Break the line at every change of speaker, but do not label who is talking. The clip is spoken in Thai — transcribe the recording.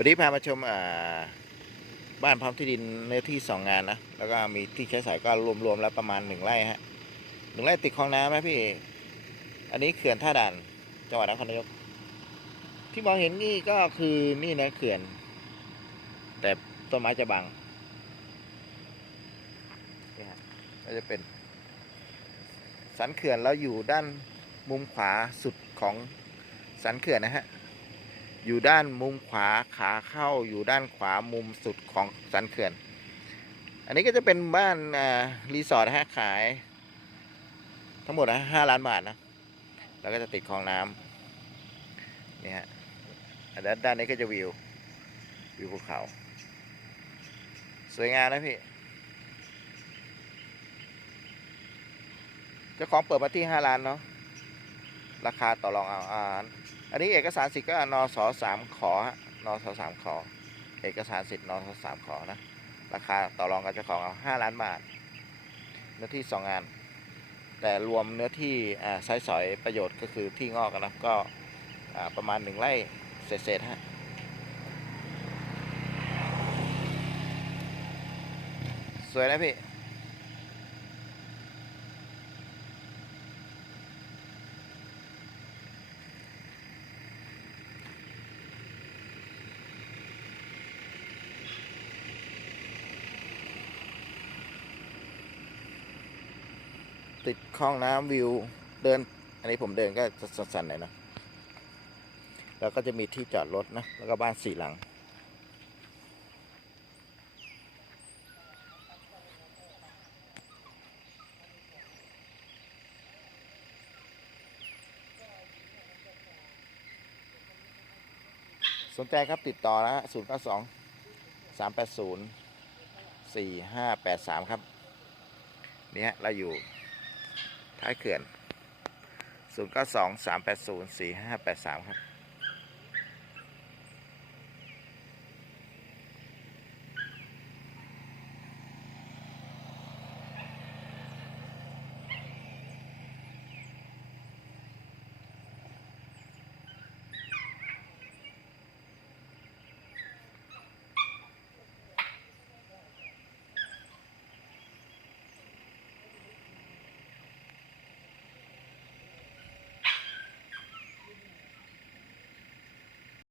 วันนี้พามาชมบ้านพร้อมที่ดินเนื้อที่สองงานนะ แล้วก็มีที่ใช้สอยก็รวมๆแล้วประมาณหนึ่งไร่ฮะหนึ่งไร่ติดคลองน้ำนะพี่ อันนี้เขื่อนท่าด่านจังหวัดนครนายก ที่มองเห็นนี่ก็คือนี่นะเขื่อน แต่ต้นไม้จะบังนี่ฮะก็จะเป็นสันเขื่อนแล้วอยู่ด้านมุมขวาสุดของสันเขื่อนนะฮะ อยู่ด้านมุมขวาขาเข้าอยู่ด้านขวามุมสุดของสันเขื่อน อันนี้ก็จะเป็นบ้านรีสอร์ทฮะขาย ทั้งหมดนะห้าล้านบาทนะ แล้วก็จะติดคลองน้ำนี่ฮะด้านด้านนี้ก็จะวิว วิวภูเขา สวยงามนะพี่เจ้าของเปิดมาที่ห้าล้านเนาะ ราคาต่อรองเอาอ่านอันนี้เอกสารสิทธิ์ก็นสสามขอฮะนสสามขอเอกสารสิทธิ์นสสามขอนะราคาต่อรองกับเจ้าของเอาห้าล้านบาท เนื้อที่สองงาน แต่รวมเนื้อที่อ่าใช้สอยประโยชน์ก็คือที่งอกนะก็ประมาณหนึ่งไร่เศษๆฮะสวยนะพี่ ติดคลองน้ำวิวเดิน อันนี้ผมเดินก็สั่นๆหน่อยนะแล้วก็จะมีที่จอดรถนะ แล้วก็บ้านสี่หลัง สนใจครับติดต่อนะศูนย์เก้าสองสามแปดศูนย์สี่ห้าแปดสามครับนี่ฮะเราอยู่ ท้ายเขื่อน 0 9 2 3 8 0 4 5 8 3 ครับ